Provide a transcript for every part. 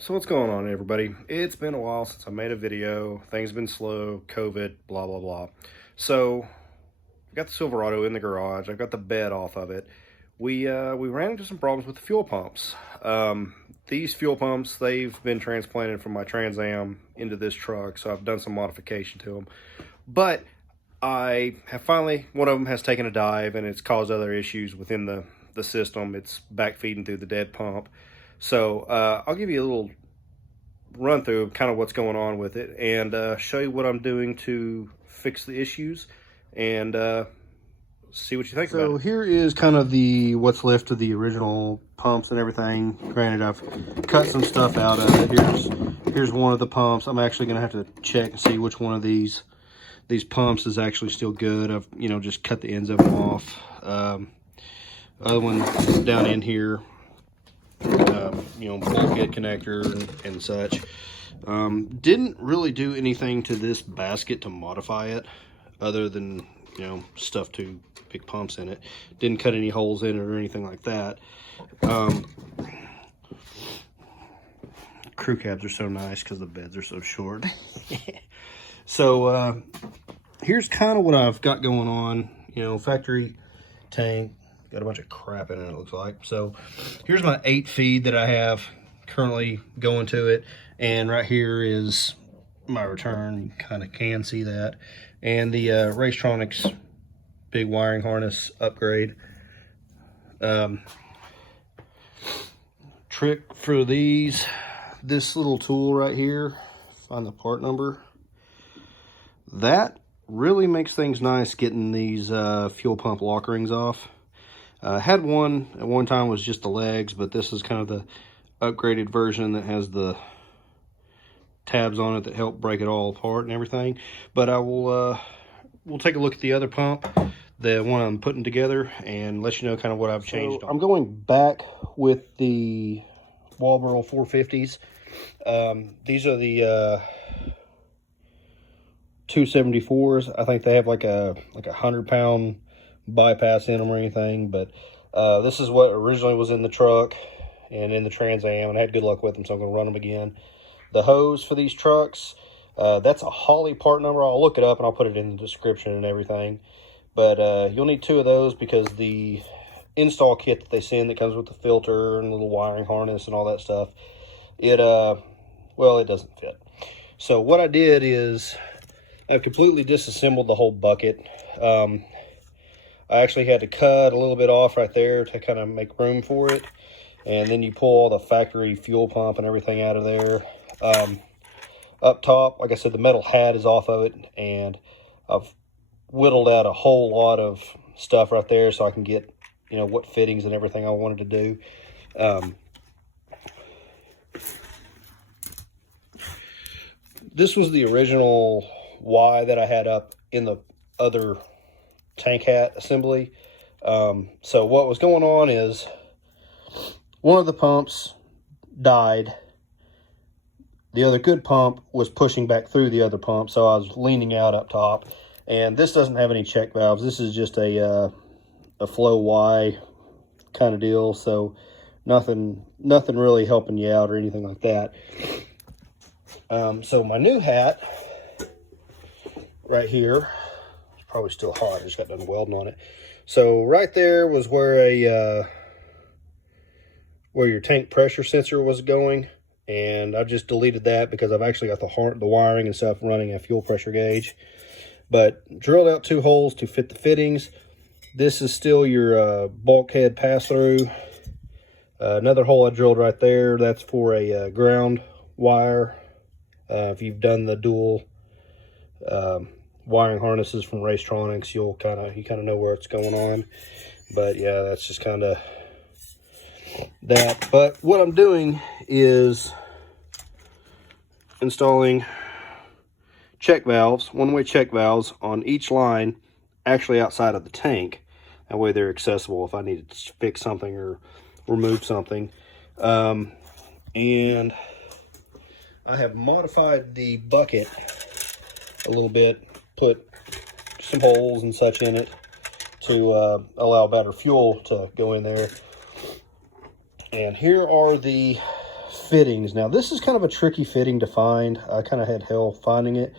So what's going on, everybody? It's been a while since I made a video. Things have been slow, COVID, blah blah blah. So I got the Silverado in the garage. I got the bed off of it. We ran into some problems with the fuel pumps. These fuel pumps, they've been transplanted from my Trans Am into this truck, so I've done some modification to them. But I have finally, one of them has taken a dive and it's caused other issues within the system. It's back feeding through the dead pump. So I'll give you a little run through of kind of what's going on with it and show you what I'm doing to fix the issues and see what you think about it. So here is kind of the what's left of the original pumps and everything. Granted, I've cut some stuff out of it. Here's one of the pumps. I'm actually going to have to check and see which one of these pumps is actually still good. I've just cut the ends of them off. Other one down in here, bulkhead connector and such. Didn't really do anything to this basket to modify it other than stuff two big pumps in it. Didn't cut any holes in it or anything like that. Crew cabs are so nice because the beds are so short. So here's kind of what I've got going on. Factory tank, got a bunch of crap in it, it looks like. So here's my 8 feed that I have currently going to it, and right here is my return. You kind of can see that, and the Racetronics big wiring harness upgrade. Trick for these, this little tool right here, find the part number, that really makes things nice getting these fuel pump lock rings off. Had one at one time was just the legs, but this is kind of the upgraded version that has the tabs on it that help break it all apart and everything. But I will we'll take a look at the other pump, the one I'm putting together, and let you know kind of what I've changed on. I'm going back with the Walbro 450s. These are the 274s. I think they have like a 100-pound bypass in them or anything, but this is what originally was in the truck and in the Trans Am, and I had good luck with them, so I'm going to run them again. The hose for these trucks, that's a Holley part number. I'll look it up and I'll put it in the description and everything, but you'll need 2 of those because the install kit that they send that comes with the filter and little wiring harness and all that stuff, it doesn't fit. So what I did is I completely disassembled the whole bucket. I actually had to cut a little bit off right there to kind of make room for it. And then you pull all the factory fuel pump and everything out of there. Up top, like I said, the metal hat is off of it. And I've whittled out a whole lot of stuff right there so I can get, what fittings and everything I wanted to do. This was the original Y that I had up in the other tank hat assembly. So what was going on is one of the pumps died. The other good pump was pushing back through the other pump, so I was leaning out up top. And this doesn't have any check valves. This is just a flow Y kind of deal, so nothing really helping you out or anything like that. So my new hat right here, probably still hot, I just got done welding on it. So right there was where your tank pressure sensor was going, and I just deleted that because I've actually got the wiring and stuff running a fuel pressure gauge. But drilled out 2 holes to fit the fittings. This is still your bulkhead pass-through. Another hole I drilled right there, that's for a ground wire. If you've done the dual wiring harnesses from Racetronics, you kind of know where it's going on. But yeah, that's just kind of that. But what I'm doing is installing check valves, one-way check valves on each line, actually outside of the tank. That way they're accessible if I need to fix something or remove something. And I have modified the bucket a little bit, put some holes and such in it to allow better fuel to go in there. And here are the fittings. Now, this is kind of a tricky fitting to find. I kind of had hell finding it,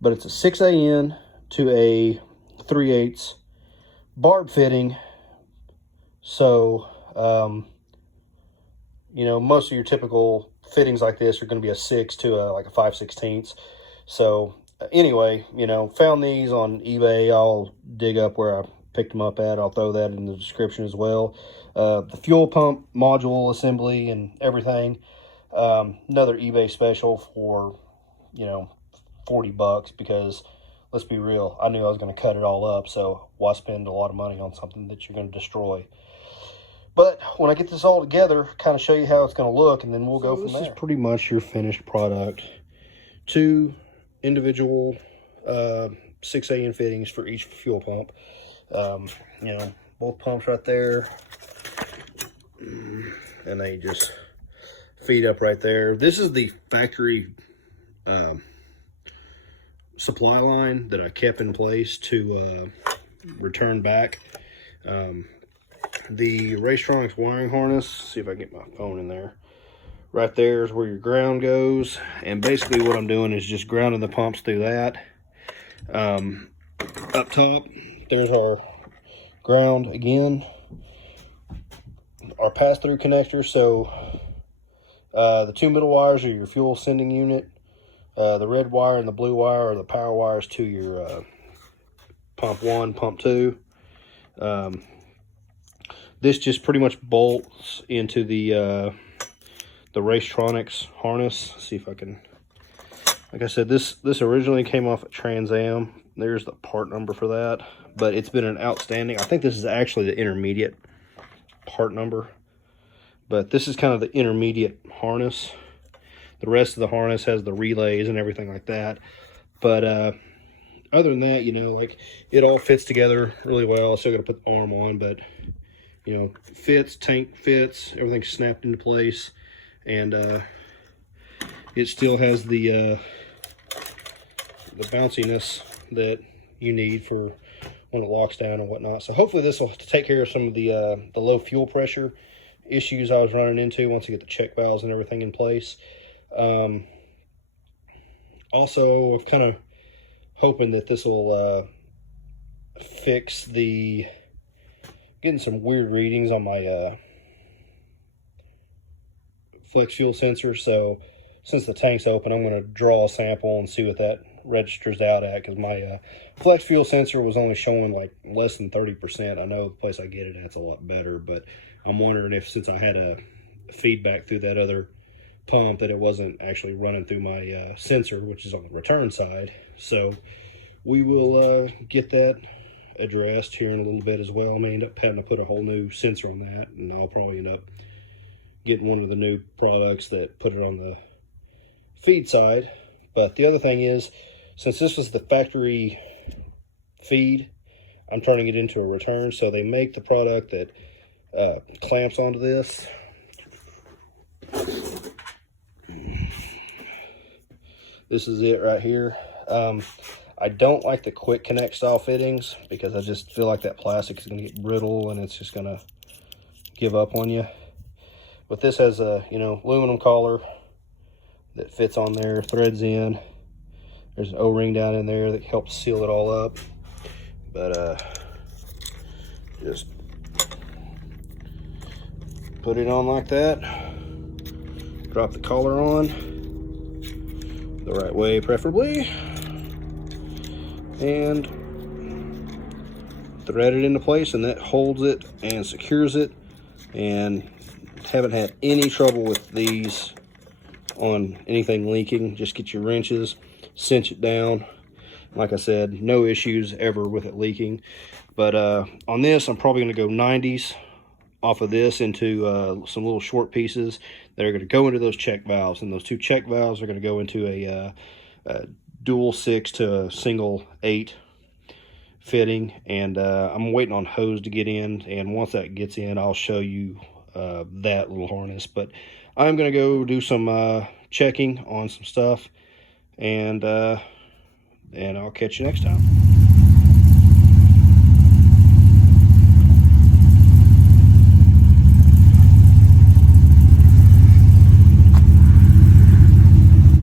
but it's a 6AN to a 3/8 barb fitting. So, you know, most of your typical fittings like this are going to be a 6 to like a 5/16. So anyway, you know, found these on eBay. I'll dig up where I picked them up at. I'll throw that in the description as well. The fuel pump module assembly and everything. Another eBay special for, you know, 40 bucks, because let's be real, I knew I was going to cut it all up, so why spend a lot of money on something that you're going to destroy? But when I get this all together, kind of show you how it's going to look, and then we'll go from there. This is pretty much your finished product. 2 individual 6AN fittings for each fuel pump. You know, both pumps right there, and they just feed up right there. This is the factory supply line that I kept in place to return back. The Racetronics wiring harness, see if I can get my phone in there. Right there is where your ground goes, and basically what I'm doing is just grounding the pumps through that. Up top, there's our ground again, our pass-through connector. So the 2 middle wires are your fuel sending unit. The red wire and the blue wire are the power wires to your pump 1, pump 2. This just pretty much bolts into the Racetronics harness. Let's see if I can, like I said, this originally came off at Trans Am. There's the part number for that, but it's been an outstanding, I think this is actually the intermediate part number, but this is kind of the intermediate harness. The rest of the harness has the relays and everything like that. But other than that, you know, like, it all fits together really well. I still got to put the arm on, but, you know, fits, tank fits, everything's snapped into place. And it still has the bounciness that you need for when it locks down and whatnot. So hopefully this will take care of some of the low fuel pressure issues I was running into once I get the check valves and everything in place. Also, I'm kind of hoping that this will fix getting some weird readings on my flex fuel sensor. So since the tank's open, I'm going to draw a sample and see what that registers out at, because my flex fuel sensor was only showing like less than 30%. I know the place I get it at's a lot better, but I'm wondering if, since I had a feedback through that other pump, that it wasn't actually running through my sensor, which is on the return side. So we will get that addressed here in a little bit as well. I may end up having to put a whole new sensor on that, and I'll probably end up getting one of the new products that put it on the feed side. But the other thing is, since this was the factory feed, I'm turning it into a return. So they make the product that clamps onto this. This is it right here. I don't like the quick connect style fittings, because I just feel like that plastic is going to get brittle and it's just going to give up on you. But this has a, you know, aluminum collar that fits on there, threads in. There's an O-ring down in there that helps seal it all up. But just put it on like that. Drop the collar on the right way, preferably, and thread it into place, and that holds it and secures it. And haven't had any trouble with these on anything leaking. Just get your wrenches, cinch it down. Like I said, no issues ever with it leaking. But on this, I'm probably going to go 90s off of this into some little short pieces that are going to go into those check valves, and those 2 check valves are going to go into a dual 6 to a single 8 fitting. And I'm waiting on hose to get in, and once that gets in, I'll show you that little harness. But I'm going to go do some checking on some stuff, and I'll catch you next time.